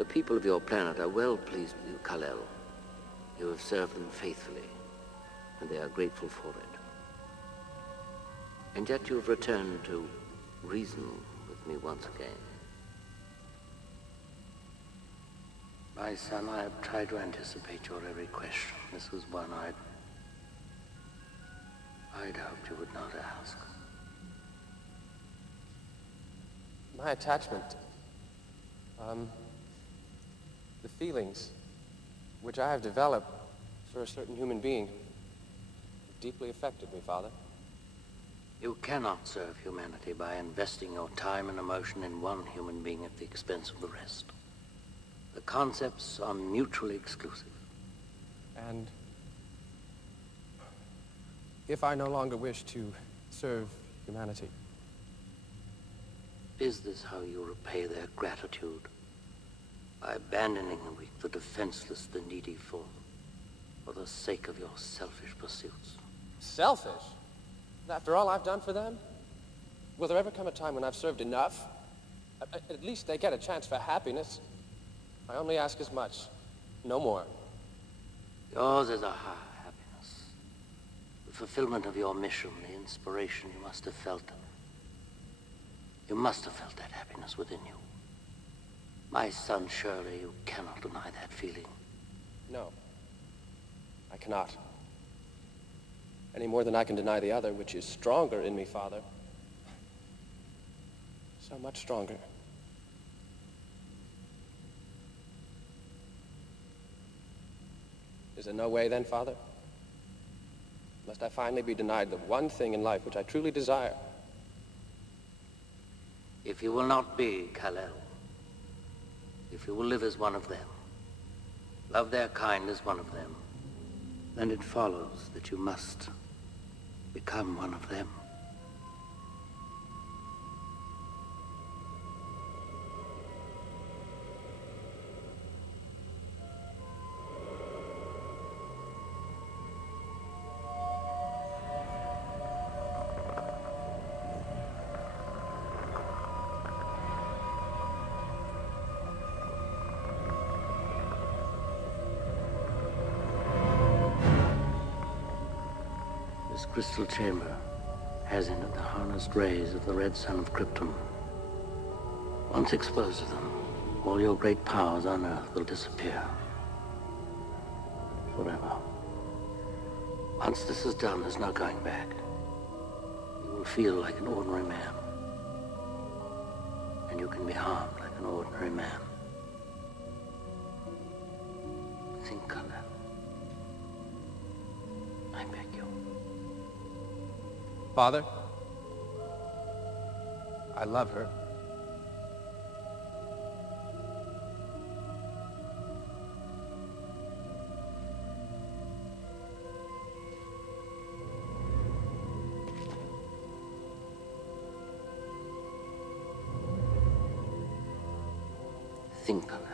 The people of your planet are well pleased with you, Kal-El. You have served them faithfully, and they are grateful for it. And yet you have returned to reason with me once again. My son, I have tried to anticipate your every question. This was one I'd hoped you would not ask. My attachment, the feelings which I have developed for a certain human being have deeply affected me, Father. You cannot serve humanity by investing your time and emotion in one human being at the expense of the rest. The concepts are mutually exclusive. And if I no longer wish to serve humanity, is this how you repay their gratitude? By abandoning the weak, the defenseless, the needy for the sake of your selfish pursuits? Selfish? After all I've done for them? Will there ever come a time when I've served enough? At least they get a chance for happiness. I only ask as much, no more. Yours is a high happiness. The fulfillment of your mission, the inspiration you must have felt. You must have felt that happiness within you. My son, surely you cannot deny that feeling. No, I cannot. Any more than I can deny the other, which is stronger in me, Father. So much stronger. Is there no way then, Father? Must I finally be denied the one thing in life which I truly desire? If you will not be Kal-El, if you will live as one of them, love their kind as one of them, then it follows that you must become one of them. This crystal chamber has in it the harnessed rays of the red sun of Krypton. Once exposed to them, all your great powers on Earth will disappear. Forever. Once this is done, there's no going back. You will feel like an ordinary man. And you can be harmed like an ordinary man. Think, Kal-El. I beg you. Father, I love her. Think, Kal-El.